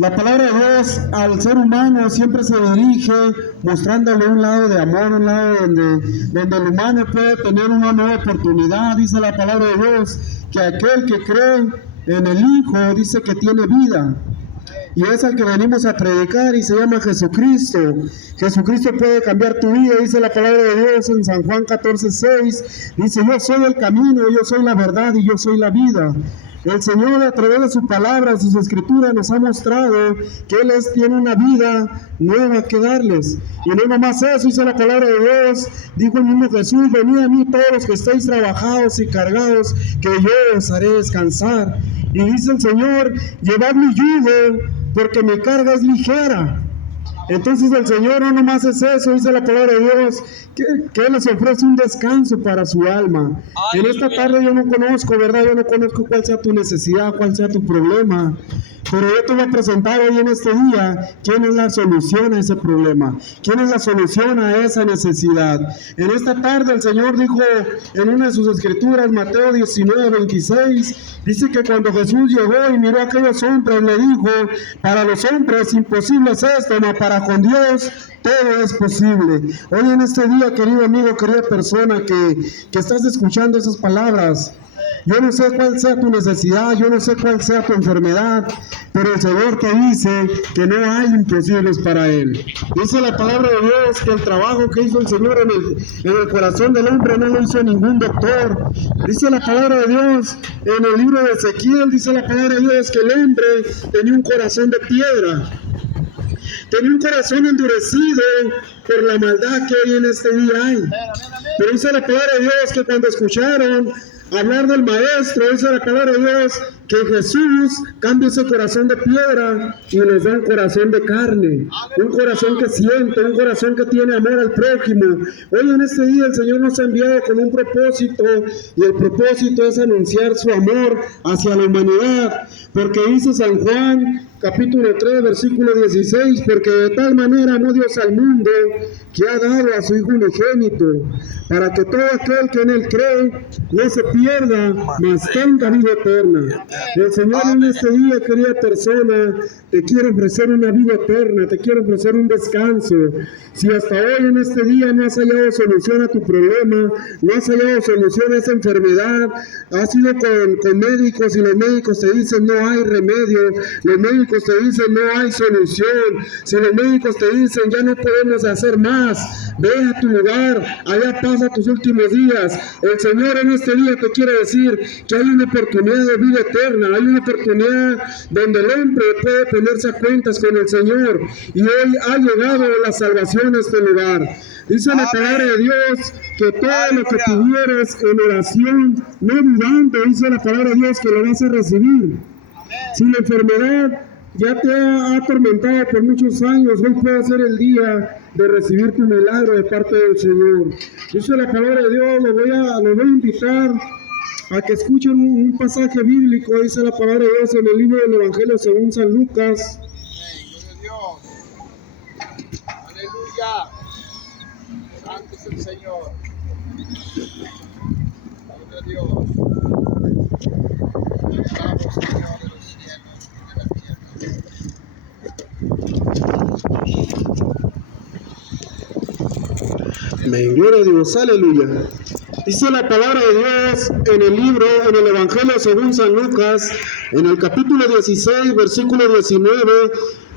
La palabra de Dios al ser humano siempre se dirige mostrándole un lado de amor, un lado donde el humano puede tener una nueva oportunidad. Dice la palabra de Dios que aquel que cree en el Hijo dice que tiene vida. Y es al que venimos a predicar y se llama Jesucristo. Jesucristo puede cambiar tu vida, dice la palabra de Dios en San Juan 14:6. Dice: yo soy el camino, yo soy la verdad y yo soy la vida. El Señor, a través de su palabra, sus escrituras, nos ha mostrado que Él tiene una vida nueva que darles. Y no nomás eso, dice la palabra de Dios, dijo el mismo Jesús: venid a mí todos los que estáis trabajados y cargados, que yo os haré descansar. Y dice el Señor: llevad mi yugo, porque mi carga es ligera. Entonces el Señor no nomás es eso, dice la palabra de Dios, que Él les ofrece un descanso para su alma. En esta tarde yo no conozco, ¿verdad? Yo no conozco cuál sea tu necesidad, cuál sea tu problema. Pero yo te voy a presentar hoy en este día quién es la solución a ese problema, quién es la solución a esa necesidad. En esta tarde el Señor dijo en una de sus escrituras, Mateo 19:26, dice que cuando Jesús llegó y miró a aquellos hombres, le dijo: para los hombres imposible es esto, mas para con Dios todo es posible. Hoy en este día, querido amigo, querida persona que estás escuchando esas palabras, yo no sé cuál sea tu necesidad, yo no sé cuál sea tu enfermedad, pero el Señor te dice que no hay imposibles para Él. Dice la palabra de Dios que el trabajo que hizo el Señor en el corazón del hombre no lo hizo ningún doctor. Dice la palabra de Dios en el libro de Ezequiel, dice la palabra de Dios que el hombre tenía un corazón de piedra. Tenía un corazón endurecido por la maldad que hoy en este día hay. Pero dice la palabra de Dios que cuando escucharon hablar del Maestro, dice la palabra de Dios que Jesús cambia ese corazón de piedra y nos da un corazón de carne, un corazón que siente, un corazón que tiene amor al prójimo. Hoy en este día el Señor nos ha enviado con un propósito, y el propósito es anunciar su amor hacia la humanidad, porque dice San Juan capítulo 3, versículo 16, porque de tal manera amó Dios al mundo, que ha dado a su Hijo unigénito, para que todo aquel que en Él cree no se pierda, mas tenga vida eterna. El Señor en este día, querida persona, te quiere ofrecer una vida eterna, te quiere ofrecer un descanso. Si hasta hoy en este día no has hallado solución a tu problema, no has hallado solución a esa enfermedad, has ido con médicos y los médicos te dicen no hay remedio, los médicos te dicen no hay solución, si los médicos te dicen ya no podemos hacer más, ve a tu lugar, allá pasa tus últimos días. El Señor en este día te quiere decir que hay una oportunidad de vida eterna, hay una oportunidad donde el hombre puede ponerse a cuentas con el Señor, y hoy ha llegado la salvación a este lugar. Dice la palabra de Dios que todo lo que pidieres en oración, no dudando, dice la palabra de Dios que lo vas a recibir. Si la enfermedad ya te ha atormentado por muchos años, hoy puede ser el día de recibir tu milagro de parte del Señor. Dice la palabra de Dios, lo voy a invitar a que escuchen un pasaje bíblico. Dice la palabra de Dios en el libro del Evangelio según San Lucas. Aleluya. Santo es el Señor. Padre Dios. Estamos, Señor, de los cielos y de la tierra. Amén, gloria a Dios, aleluya. Dice la palabra de Dios en el Evangelio según San Lucas, en el capítulo 16, versículo 19,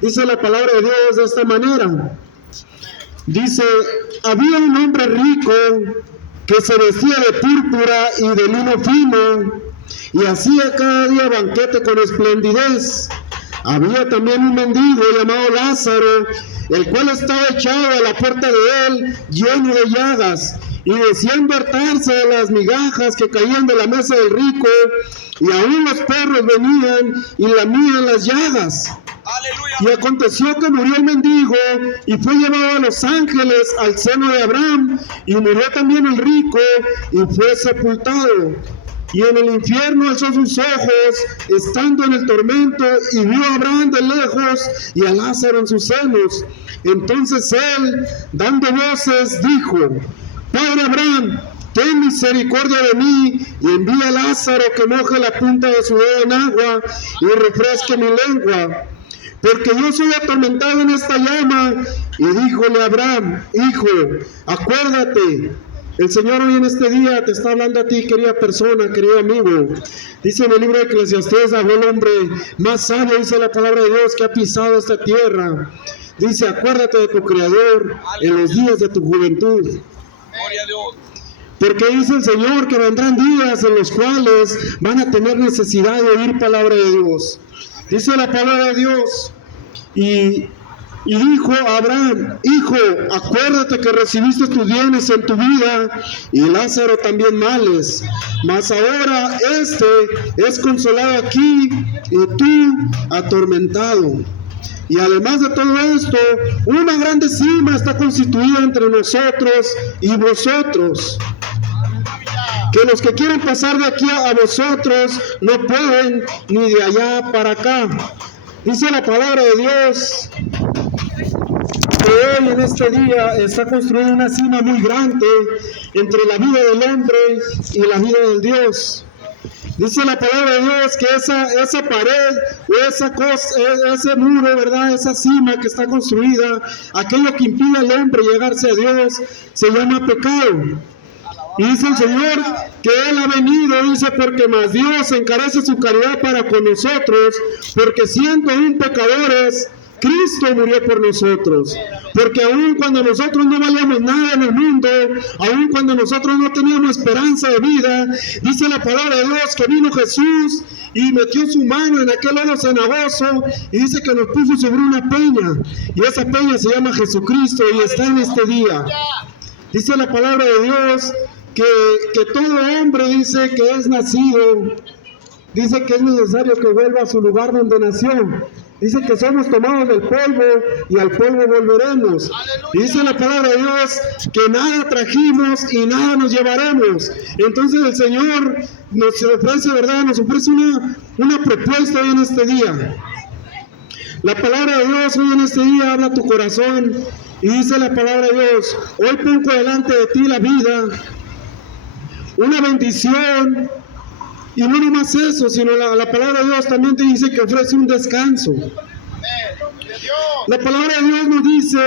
dice la palabra de Dios de esta manera. Dice: había un hombre rico que se vestía de púrpura y de lino fino, y hacía cada día banquete con esplendidez. Había también un mendigo llamado Lázaro, el cual estaba echado a la puerta de él, lleno de llagas, y deseando hartarse de las migajas que caían de la mesa del rico, y aún los perros venían y lamían las llagas. Aleluya. Y aconteció que murió el mendigo y fue llevado a los ángeles al seno de Abraham, y murió también el rico y fue sepultado. Y en el infierno alzó sus ojos, estando en el tormento, y vio a Abraham de lejos y a Lázaro en sus senos. Entonces él, dando voces, dijo: Padre Abraham, ten misericordia de mí, y envía a Lázaro que moje la punta de su dedo en agua y refresque mi lengua, porque yo soy atormentado en esta llama. Y díjole a Abraham: hijo, acuérdate. El Señor hoy en este día te está hablando a ti, querida persona, querido amigo. Dice en el libro de Eclesiastés: habló el hombre más sabio, dice la palabra de Dios, que ha pisado esta tierra. Dice: acuérdate de tu Creador en los días de tu juventud. Gloria a Dios. Porque dice el Señor que vendrán días en los cuales van a tener necesidad de oír palabra de Dios. Dice la palabra de Dios: y dijo a Abraham: hijo, acuérdate que recibiste tus bienes en tu vida, y Lázaro también males, mas ahora este es consolado aquí, y tú atormentado. Y además de todo esto, una grande cima está constituida entre nosotros y vosotros, que los que quieren pasar de aquí a vosotros no pueden, ni de allá para acá. Dice la palabra de Dios que hoy en este día está construida una cima muy grande entre la vida del hombre y la vida del Dios. Dice la palabra de Dios que esa pared o esa cosa, ese muro, ¿verdad? Esa cima que está construida, aquello que impide al hombre llegarse a Dios, se llama pecado. Y dice el Señor que Él ha venido, dice, porque más Dios encarece su caridad para con nosotros, porque siendo aún pecadores, Cristo murió por nosotros. Porque aún cuando nosotros no valíamos nada en el mundo, aún cuando nosotros no teníamos esperanza de vida, dice la palabra de Dios que vino Jesús y metió su mano en aquel lodo cenagoso y dice que nos puso sobre una peña. Y esa peña se llama Jesucristo y está en este día. Dice la palabra de Dios que todo hombre, dice, que es nacido, dice que es necesario que vuelva a su lugar donde nació. Dice que somos tomados del polvo y al polvo volveremos. Y dice la palabra de Dios que nada trajimos y nada nos llevaremos. Entonces el Señor nos ofrece, ¿verdad? Nos ofrece una propuesta hoy en este día. La palabra de Dios hoy en este día habla a tu corazón y dice la palabra de Dios: hoy pongo delante de ti la vida, una bendición. Y no nomás eso, sino la palabra de Dios también te dice que ofrece un descanso. La palabra de Dios nos dice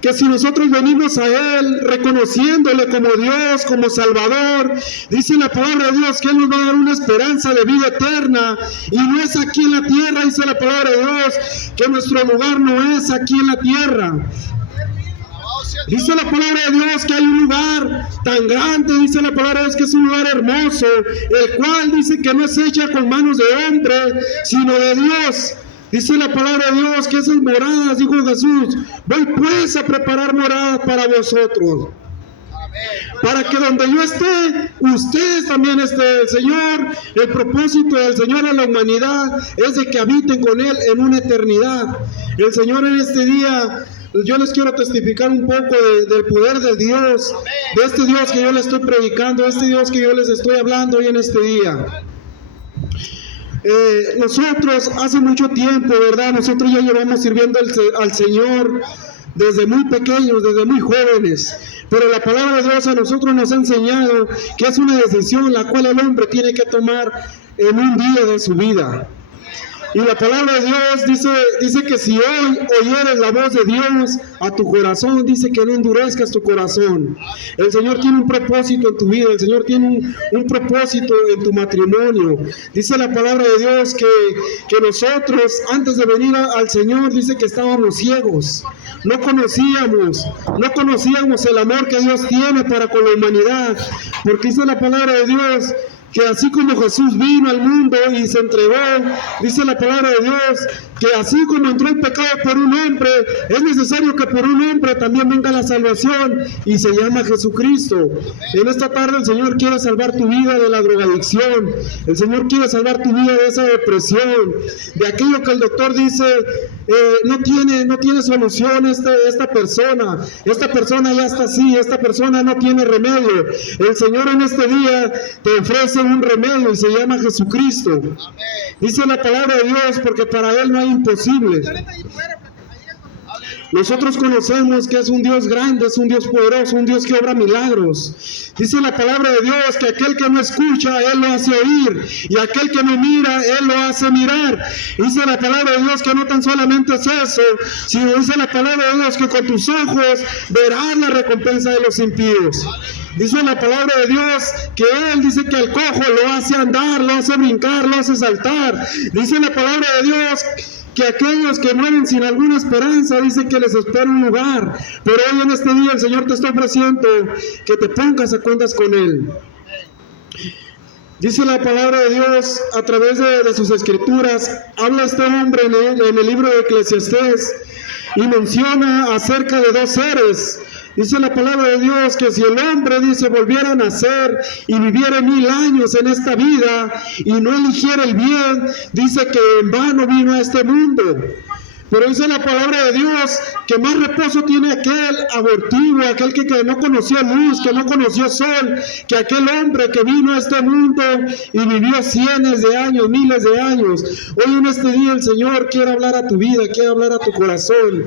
que si nosotros venimos a Él reconociéndole como Dios, como Salvador, dice la palabra de Dios que Él nos va a dar una esperanza de vida eterna. Y no es aquí en la tierra, dice la palabra de Dios, que nuestro lugar no es aquí en la tierra. Dice la palabra de Dios que hay un lugar tan grande, dice la palabra de Dios que es un lugar hermoso, el cual dice que no es hecha con manos de hombre, sino de Dios. Dice la palabra de Dios que esas moradas, dijo Jesús: voy pues a preparar moradas para vosotros, para que donde yo esté, ustedes también estén. Señor, el propósito del Señor a la humanidad es de que habiten con Él en una eternidad. El Señor en este día, yo les quiero testificar un poco del poder de Dios, de este Dios que yo les estoy predicando, de este Dios que yo les estoy hablando hoy en este día. Nosotros hace mucho tiempo, ¿verdad? Nosotros ya llevamos sirviendo al Señor desde muy pequeños, desde muy jóvenes. Pero la palabra de Dios a nosotros nos ha enseñado que es una decisión la cual el hombre tiene que tomar en un día de su vida. Y la palabra de Dios dice que si hoy oyeres la voz de Dios a tu corazón, dice que no endurezcas tu corazón. El Señor tiene un propósito en tu vida, el Señor tiene un propósito en tu matrimonio. Dice la palabra de Dios que nosotros antes de venir al Señor, dice que estábamos ciegos. No conocíamos el amor que Dios tiene para con la humanidad. Porque dice la palabra de Dios que así como Jesús vino al mundo y se entregó, dice la palabra de Dios, que así como entró el pecado por un hombre, es necesario que por un hombre también venga la salvación, y se llama Jesucristo. En esta tarde el Señor quiere salvar tu vida de la drogadicción, el Señor quiere salvar tu vida de esa depresión, de aquello que el doctor dice, no tiene solución esta persona ya está así, esta persona no tiene remedio. El Señor en este día te ofrece un remedio y se llama Jesucristo. Dice la palabra de Dios, porque para Él no hay imposibles. Nosotros conocemos que es un Dios grande, es un Dios poderoso, un Dios que obra milagros. Dice la palabra de Dios que aquel que no escucha, Él lo hace oír, y aquel que no mira, Él lo hace mirar. Dice la palabra de Dios que no tan solamente es eso, sino dice la palabra de Dios que con tus ojos verás la recompensa de los impíos. Dice la palabra de Dios que Él dice que al cojo lo hace andar, lo hace brincar, lo hace saltar. Dice la palabra de Dios que aquellos que mueren sin alguna esperanza, dice que les espera un lugar. Pero hoy en este día el Señor te está ofreciendo que te pongas a cuentas con Él. Dice la palabra de Dios a través de sus escrituras, habla este hombre en el libro de Eclesiastés y menciona acerca de dos seres. Dice la palabra de Dios que si el hombre, dice, volviera a nacer y viviera 1000 años en esta vida y no eligiera el bien, dice que en vano vino a este mundo. Pero dice la palabra de Dios que más reposo tiene aquel abortivo, aquel que no conoció luz, que no conoció sol, que aquel hombre que vino a este mundo y vivió cientos de años, miles de años. Hoy en este día el Señor quiere hablar a tu vida, quiere hablar a tu corazón.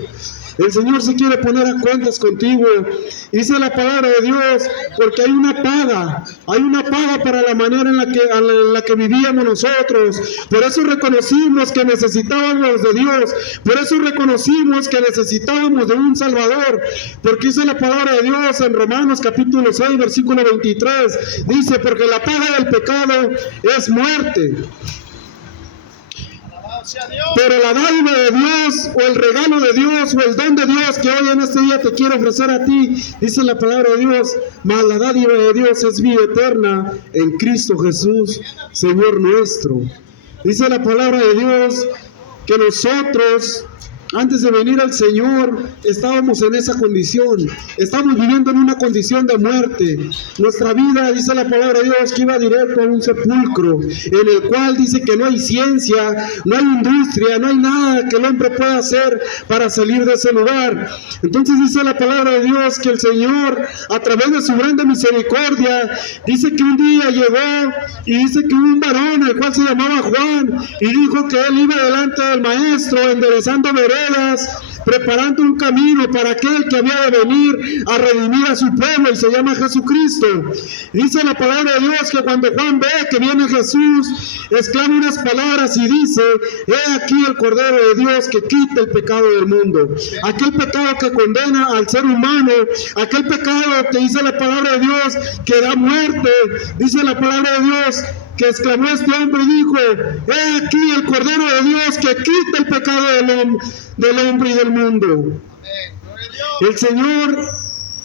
El Señor se quiere poner a cuentas contigo. Dice la palabra de Dios, porque hay una paga para la manera en la que vivíamos nosotros. Por eso reconocimos que necesitábamos de Dios, por eso reconocimos que necesitábamos de un Salvador, porque dice la palabra de Dios en Romanos capítulo 6, versículo 23, dice, porque la paga del pecado es muerte. Pero la dádiva de Dios, o el regalo de Dios, o el don de Dios que hoy en este día te quiero ofrecer a ti, dice la palabra de Dios, mas la dádiva de Dios es vida eterna en Cristo Jesús, Señor nuestro. Dice la palabra de Dios que nosotros, antes de venir al Señor, estábamos en esa condición. Estamos viviendo en una condición de muerte. Nuestra vida, dice la palabra de Dios, que iba directo a un sepulcro, en el cual dice que no hay ciencia, no hay industria, no hay nada que el hombre pueda hacer para salir de ese lugar. Entonces dice la palabra de Dios que el Señor, a través de su grande misericordia, dice que un día llegó y dice que un varón, el cual se llamaba Juan, y dijo que él iba delante del Maestro, enderezando veredas, preparando un camino para aquel que había de venir a redimir a su pueblo, y se llama Jesucristo. Dice la palabra de Dios que cuando Juan ve que viene Jesús, exclama unas palabras y dice, he aquí el Cordero de Dios que quita el pecado del mundo. Aquel pecado que condena al ser humano, aquel pecado que dice la palabra de Dios que da muerte, dice la palabra de Dios que exclamó este hombre y dijo, he aquí el Cordero de Dios que quita el pecado del hombre y del mundo. El Señor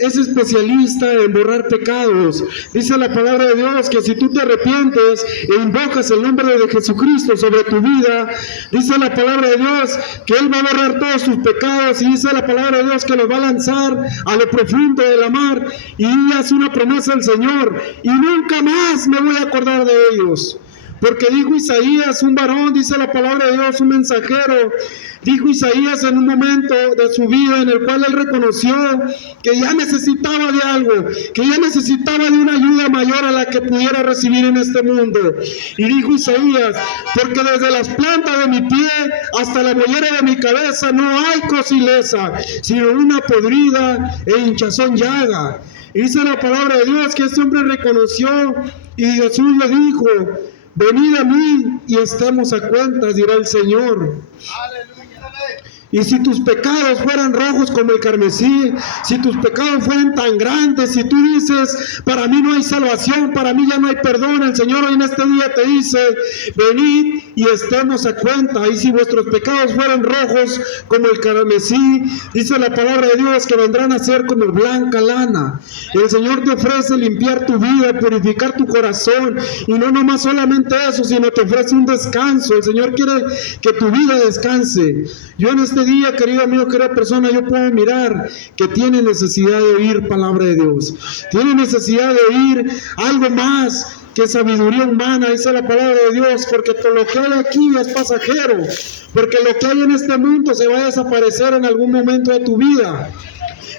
es especialista en borrar pecados. Dice la palabra de Dios que si tú te arrepientes e invocas el nombre de Jesucristo sobre tu vida, dice la palabra de Dios que Él va a borrar todos tus pecados, y dice la palabra de Dios que los va a lanzar a lo profundo de la mar, y hace una promesa al Señor, y nunca más me voy a acordar de ellos. Porque dijo Isaías, un varón, dice la palabra de Dios, un mensajero, dijo Isaías en un momento de su vida en el cual él reconoció que ya necesitaba de algo, que ya necesitaba de una ayuda mayor a la que pudiera recibir en este mundo. Y dijo Isaías, porque desde las plantas de mi pie hasta la mollera de mi cabeza no hay cocileza, sino una podrida e hinchazón llaga. Y dice la palabra de Dios que este hombre reconoció, y Jesús le dijo, venid a mí y estemos a cuentas, dirá el Señor. Y si tus pecados fueran rojos como el carmesí, si tus pecados fueran tan grandes, si tú dices, para mí no hay salvación, para mí ya no hay perdón, el Señor hoy en este día te dice, venid y estemos a cuenta. Y si vuestros pecados fueran rojos como el carmesí, dice la palabra de Dios que vendrán a ser como blanca lana. El Señor te ofrece limpiar tu vida, purificar tu corazón, y no nomás solamente eso, sino te ofrece un descanso. El Señor quiere que tu vida descanse. Yo en este día, querido amigo, querida persona, yo puedo mirar que tiene necesidad de oír palabra de Dios, tiene necesidad de oír algo más que sabiduría humana, dice la palabra de Dios, porque todo lo que hay aquí es pasajero, porque lo que hay en este mundo se va a desaparecer en algún momento de tu vida.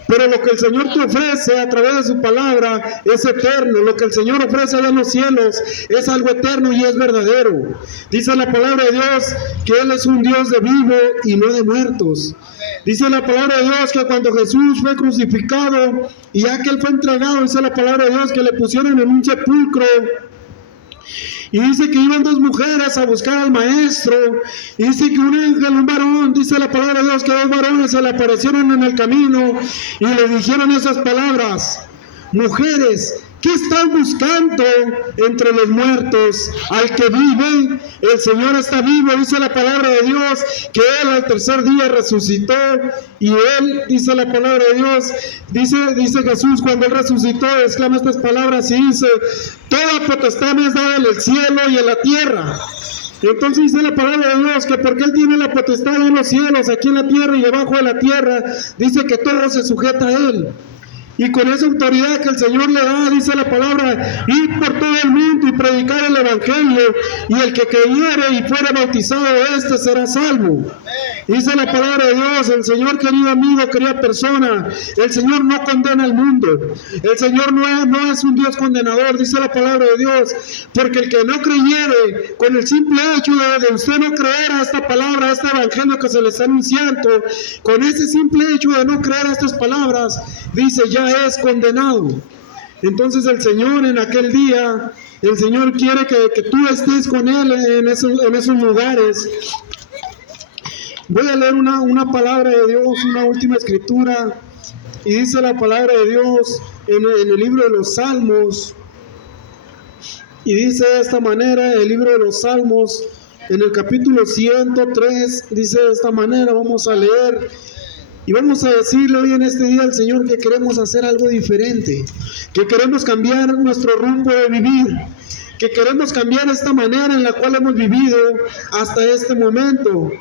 Pero lo que el Señor te ofrece a través de su palabra es eterno. Lo que el Señor ofrece allá en los cielos es algo eterno y es verdadero. Dice la palabra de Dios que Él es un Dios de vivos y no de muertos. Dice la palabra de Dios que cuando Jesús fue crucificado y ya que Él fue entregado, dice la palabra de Dios que le pusieron en un sepulcro. Y dice que iban dos mujeres a buscar al maestro. Y dice que un ángel, un varón, dice la palabra de Dios que dos varones se le aparecieron en el camino y le dijeron esas palabras: mujeres, ¿qué están buscando entre los muertos? Al que vive, el Señor está vivo, dice la palabra de Dios, que Él al tercer día resucitó, y Él, dice la palabra de Dios, dice Jesús, cuando Él resucitó, exclama estas palabras y dice: toda potestad me es dada en el cielo y en la tierra. Entonces dice la palabra de Dios que porque Él tiene la potestad en los cielos, aquí en la tierra y debajo de la tierra, dice que todo se sujeta a Él. Y con esa autoridad que el Señor le da, dice la palabra, ir por todo el mundo y predicar el Evangelio, y el que creyere y fuera bautizado, este será salvo. Dice la palabra de Dios, el Señor, querido amigo, querida persona, el Señor no condena al mundo. El Señor no es un Dios condenador, dice la palabra de Dios, porque el que no creyere, con el simple hecho de usted no creer a esta palabra, a este Evangelio que se le está anunciando, con ese simple hecho de no creer a estas palabras, dice, ya es condenado. Entonces el Señor en aquel día, el Señor quiere que tú estés con Él en esos lugares. Voy a leer una palabra de Dios, una última escritura, y dice la palabra de Dios en el libro de los Salmos, y dice de esta manera, el libro de los Salmos, en el capítulo 103, dice de esta manera, vamos a leer, y vamos a decirle hoy en este día al Señor que queremos hacer algo diferente, que queremos cambiar nuestro rumbo de vivir, que queremos cambiar esta manera en la cual hemos vivido hasta este momento.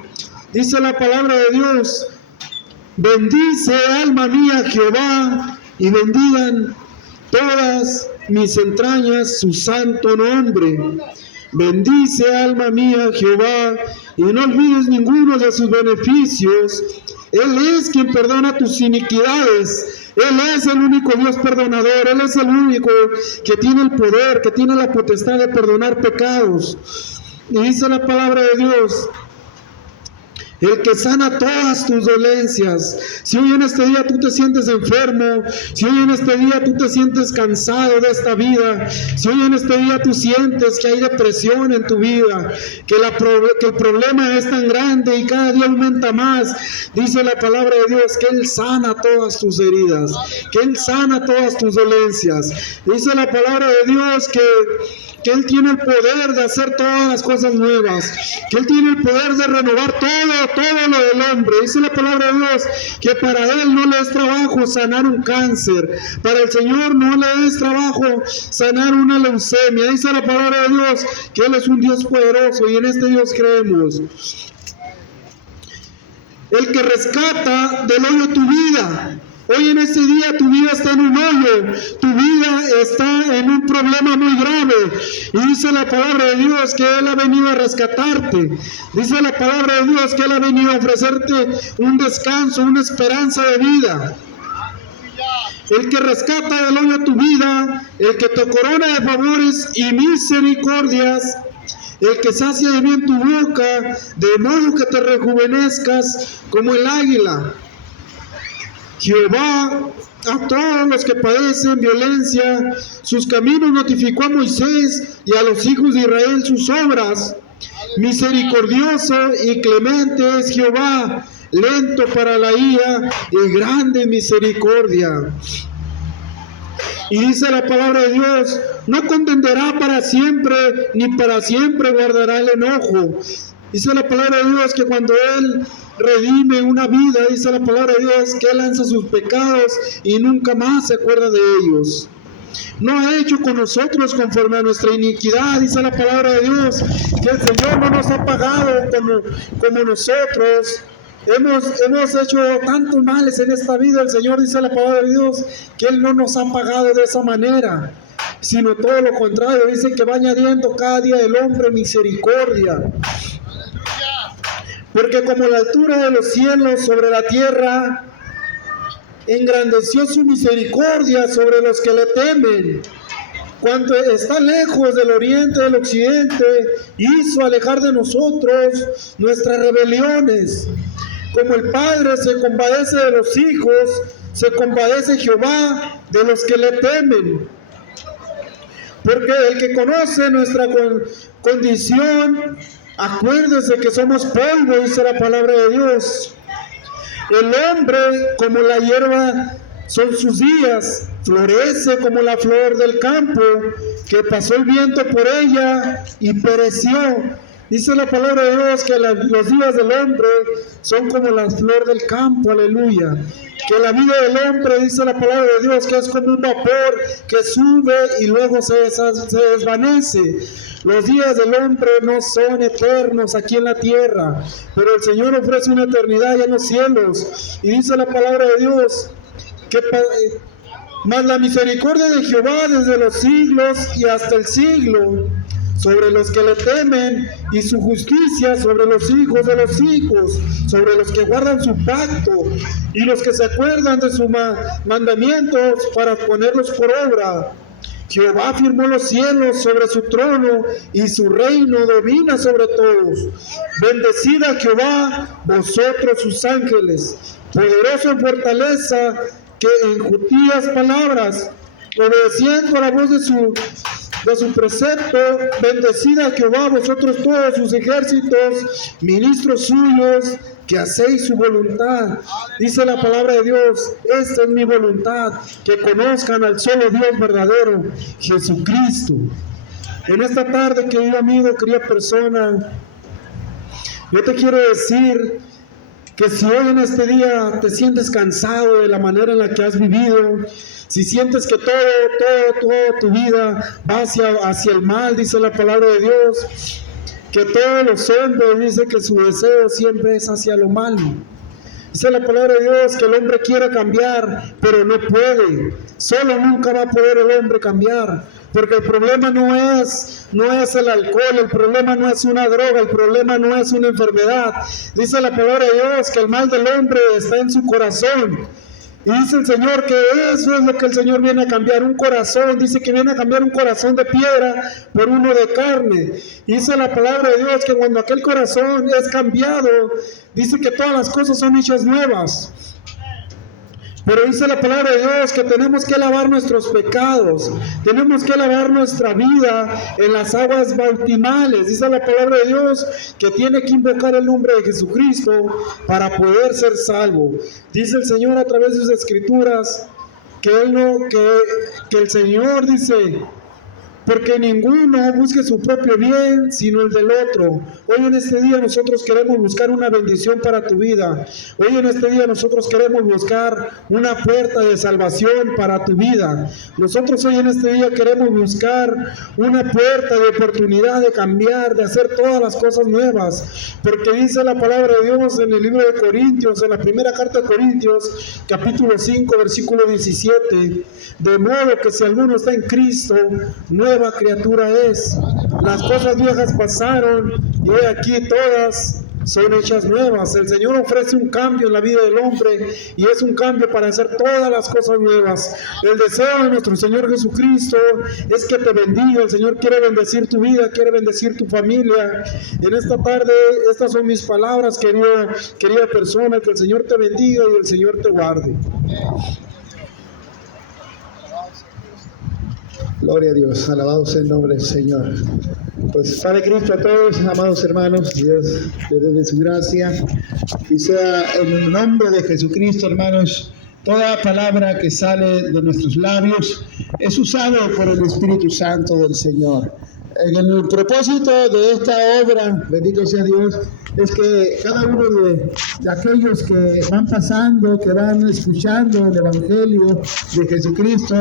Dice la palabra de Dios: bendice alma mía Jehová, y bendigan todas mis entrañas su santo nombre. Bendice alma mía Jehová, y no olvides ninguno de sus beneficios. Él es quien perdona tus iniquidades. Él es el único Dios perdonador. Él es el único que tiene el poder, que tiene la potestad de perdonar pecados. Y dice la palabra de Dios: el que sana todas tus dolencias. Si hoy en este día tú te sientes enfermo, si hoy en este día tú te sientes cansado de esta vida, si hoy en este día tú sientes que hay depresión en tu vida, que el problema es tan grande y cada día aumenta más, dice la palabra de Dios que Él sana todas tus heridas, que Él sana todas tus dolencias. Dice la palabra de Dios que Él tiene el poder de hacer todas las cosas nuevas, que Él tiene el poder de renovar todo lo del hombre. Dice la palabra de Dios que para Él no le es trabajo sanar un cáncer, para el Señor no le es trabajo sanar una leucemia. Dice la palabra de Dios que Él es un Dios poderoso y en este Dios creemos. El que rescata del hoyo tu vida. Hoy en este día tu vida está en un hoyo, tu vida está en un problema muy grave. Y dice la palabra de Dios que Él ha venido a rescatarte. Dice la palabra de Dios que Él ha venido a ofrecerte un descanso, una esperanza de vida. El que rescata del hoyo tu vida, el que te corona de favores y misericordias, el que sacia de bien tu boca, de modo que te rejuvenezcas como el águila. Jehová a todos los que padecen violencia, sus caminos notificó a Moisés y a los hijos de Israel sus obras. Misericordioso y clemente es Jehová, lento para la ira y grande misericordia. Y dice la palabra de Dios: no contenderá para siempre, ni para siempre guardará el enojo. Dice la palabra de Dios que cuando Él redime una vida, dice la palabra de Dios que Él lanza sus pecados y nunca más se acuerda de ellos. No ha hecho con nosotros conforme a nuestra iniquidad, dice la palabra de Dios, que el Señor no nos ha pagado como nosotros hemos hecho tantos males en esta vida. El Señor, dice la palabra de Dios, que Él no nos ha pagado de esa manera, sino todo lo contrario. Dice que va añadiendo cada día el hombre misericordia. Porque como la altura de los cielos sobre la tierra, engrandeció su misericordia sobre los que le temen. Cuando está lejos del oriente del occidente, hizo alejar de nosotros nuestras rebeliones. Como el Padre se compadece de los hijos, se compadece Jehová de los que le temen. Porque el que conoce nuestra condición, acuérdese que somos polvo, dice la palabra de Dios. El hombre, como la hierba, son sus días, florece como la flor del campo, que pasó el viento por ella y pereció. Dice la palabra de Dios que los días del hombre son como la flor del campo, aleluya. Que la vida del hombre, dice la palabra de Dios, que es como un vapor que sube y luego se desvanece. Los días del hombre no son eternos aquí en la tierra, pero el Señor ofrece una eternidad allá en los cielos. Y dice la palabra de Dios que más la misericordia de Jehová desde los siglos y hasta el siglo sobre los que le temen, y su justicia sobre los hijos de los hijos, sobre los que guardan su pacto y los que se acuerdan de sus mandamientos para ponerlos por obra. Jehová firmó los cielos sobre su trono, y su reino domina sobre todos. Bendecid a Jehová, vosotros sus ángeles, poderoso en fortaleza, que en justas palabras, obedeciendo a la voz de su precepto. Bendecid a Jehová, vosotros todos sus ejércitos, ministros suyos, que hacéis su voluntad. Dice la palabra de Dios, esta es mi voluntad, que conozcan al solo Dios verdadero, Jesucristo. En esta tarde, querido amigo, querida persona, yo te quiero decir que si hoy en este día te sientes cansado de la manera en la que has vivido, si sientes que toda tu vida va hacia el mal, dice la palabra de Dios, que todos los hombres dicen que su deseo siempre es hacia lo malo. Dice la palabra de Dios que el hombre quiere cambiar, pero no puede. Solo nunca va a poder el hombre cambiar. Porque el problema no es el alcohol, el problema no es una droga, el problema no es una enfermedad. Dice la palabra de Dios que el mal del hombre está en su corazón. Y dice el Señor que eso es lo que el Señor viene a cambiar, un corazón. Dice que viene a cambiar un corazón de piedra por uno de carne. Y dice la palabra de Dios que cuando aquel corazón es cambiado, dice que todas las cosas son hechas nuevas. Pero dice la palabra de Dios que tenemos que lavar nuestros pecados, tenemos que lavar nuestra vida en las aguas bautismales. Dice la palabra de Dios que tiene que invocar el nombre de Jesucristo para poder ser salvo. Dice el Señor a través de sus escrituras que el Señor dice, porque ninguno busque su propio bien, sino el del otro. Hoy en este día nosotros queremos buscar una bendición para tu vida. Hoy en este día nosotros queremos buscar una puerta de salvación para tu vida. Nosotros hoy en este día queremos buscar una puerta de oportunidad de cambiar, de hacer todas las cosas nuevas. Porque dice la palabra de Dios en el libro de Corintios, en la primera carta de Corintios, capítulo 5, versículo 17, de modo que si alguno está en Cristo, nueva criatura es. Las cosas viejas pasaron y hoy aquí todas son hechas nuevas. El Señor ofrece un cambio en la vida del hombre y es un cambio para hacer todas las cosas nuevas. El deseo de nuestro Señor Jesucristo es que te bendiga. El Señor quiere bendecir tu vida, quiere bendecir tu familia. En esta tarde, estas son mis palabras, querida persona. Que el Señor te bendiga y el Señor te guarde. Gloria a Dios, alabado sea el nombre del Señor. Pues Padre Cristo a todos, amados hermanos, Dios les dé su gracia y sea en el nombre de Jesucristo, hermanos, toda palabra que sale de nuestros labios es usado por el Espíritu Santo del Señor. En el propósito de esta obra, bendito sea Dios, es que cada uno de aquellos que van pasando, que van escuchando el Evangelio de Jesucristo,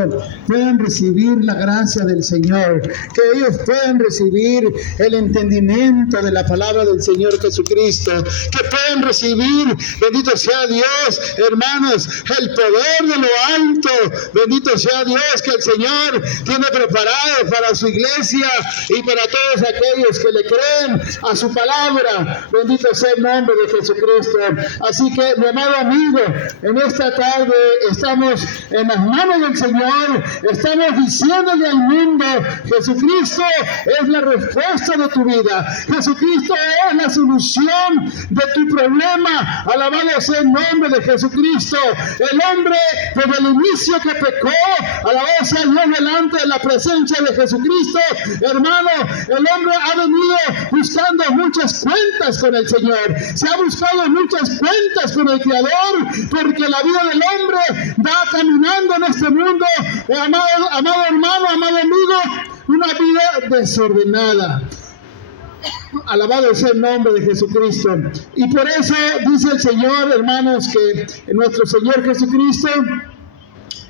puedan recibir la gracia del Señor, que ellos puedan recibir el entendimiento de la palabra del Señor Jesucristo, que puedan recibir, bendito sea Dios, hermanos, el poder de lo alto, bendito sea Dios, que el Señor tiene preparado para su iglesia y para todos aquellos que le creen a su palabra. Bendito sea el nombre de Jesucristo. Así que, mi amado amigo, en esta tarde estamos en las manos del Señor. Estamos diciéndole al mundo, Jesucristo es la respuesta de tu vida. Jesucristo es la solución de tu problema. Alabado sea el nombre de Jesucristo. El hombre, desde el inicio que pecó, alabado sea Dios delante de la presencia de Jesucristo, hermano, el hombre ha venido buscando muchas cuentas con el Señor. Se ha buscado muchas cuentas con el Creador, porque la vida del hombre va caminando en este mundo, amado hermano, amado amigo, una vida desordenada. Alabado sea el nombre de Jesucristo. Y por eso dice el Señor, hermanos, que nuestro Señor Jesucristo,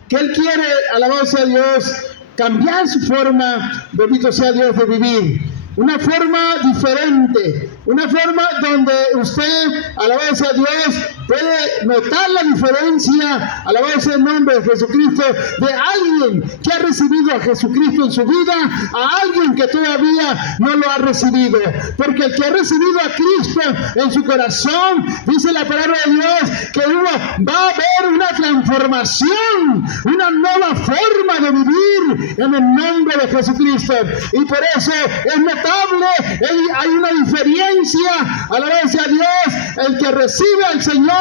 que Él quiere, alabado sea Dios, cambiar su forma, bendito sea Dios, de vivir. Una forma diferente, una forma donde usted, alabado sea Dios, puede notar la diferencia, alabado sea el nombre de Jesucristo, de alguien que ha recibido a Jesucristo en su vida, a alguien que todavía no lo ha recibido. Porque el que ha recibido a Cristo en su corazón, dice la palabra de Dios, que uno va a ver una transformación, una nueva forma de vivir en el nombre de Jesucristo. Y por eso es notable, hay una diferencia, alabado sea Dios, el que recibe al Señor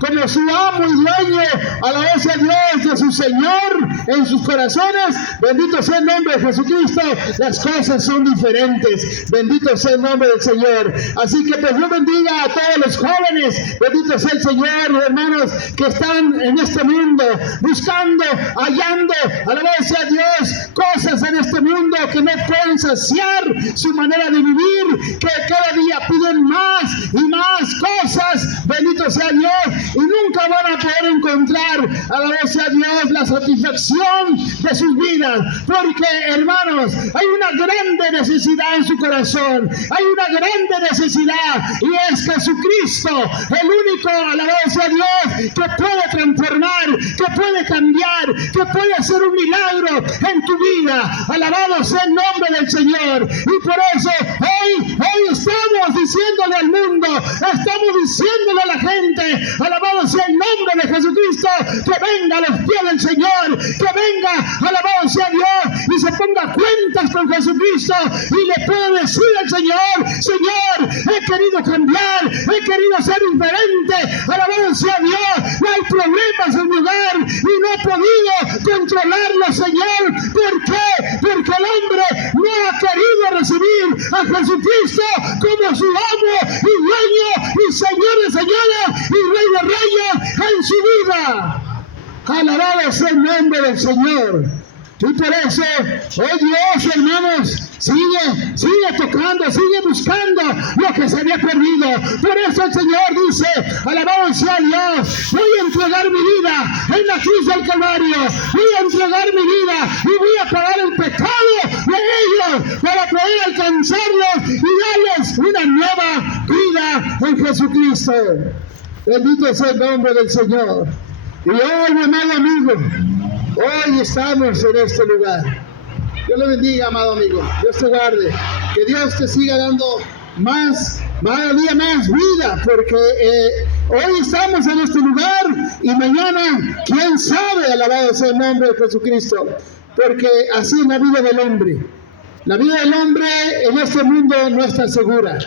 como su amo y dueño, alabado sea Dios, de su Señor en sus corazones, bendito sea el nombre de Jesucristo, las cosas son diferentes, bendito sea el nombre del Señor. Así que pues Dios bendiga a todos los jóvenes, bendito sea el Señor, hermanos, que están en este mundo, buscando, hallando, alabado sea Dios, cosas en este mundo que no pueden saciar su manera de vivir, que cada día piden más y más cosas, bendito sea Dios, y nunca van a poder encontrar, alabado sea Dios, la satisfacción de sus vidas, porque hermanos, hay una grande necesidad en su corazón, hay una grande necesidad, y es Jesucristo, el único, alabado sea Dios, que puede transformar, que puede cambiar, que puede hacer un milagro en tu vida. Alabado sea el nombre del Señor. Y por eso hoy estamos diciéndole al mundo, estamos diciéndole a la gente, alabado sea el nombre de Jesucristo, que venga a los pies del Señor, que venga, alabado sea Dios, y se ponga cuentas con Jesucristo, y le puede decir al Señor, Señor, he querido cambiar, he querido ser diferente, alabado sea Dios, no hay problemas en mi hogar, y no he podido controlarlo, Señor. ¿Por qué? Porque el hombre no ha querido recibir a Jesucristo como su amo y dueño y Señor de señores y Rey de reyes en su vida. Alabado sea el nombre del Señor. Y por eso, oh Dios, hermanos, sigue tocando, sigue buscando lo que se había perdido. Por eso el Señor dice, alabado sea Dios, voy a entregar mi vida en la cruz del Calvario, voy a entregar mi vida y voy a pagar el pecado de ellos para poder alcanzarlos y darles una nueva vida en Jesucristo. Bendito sea el nombre del Señor. Y hoy, mi amado amigo, hoy estamos en este lugar. Dios le bendiga, amado amigo. Dios te guarde. Que Dios te siga dando cada día más vida, porque hoy estamos en este lugar y mañana, quién sabe, alabado sea el nombre de Jesucristo. Porque así es la vida del hombre. La vida del hombre en este mundo no está segura.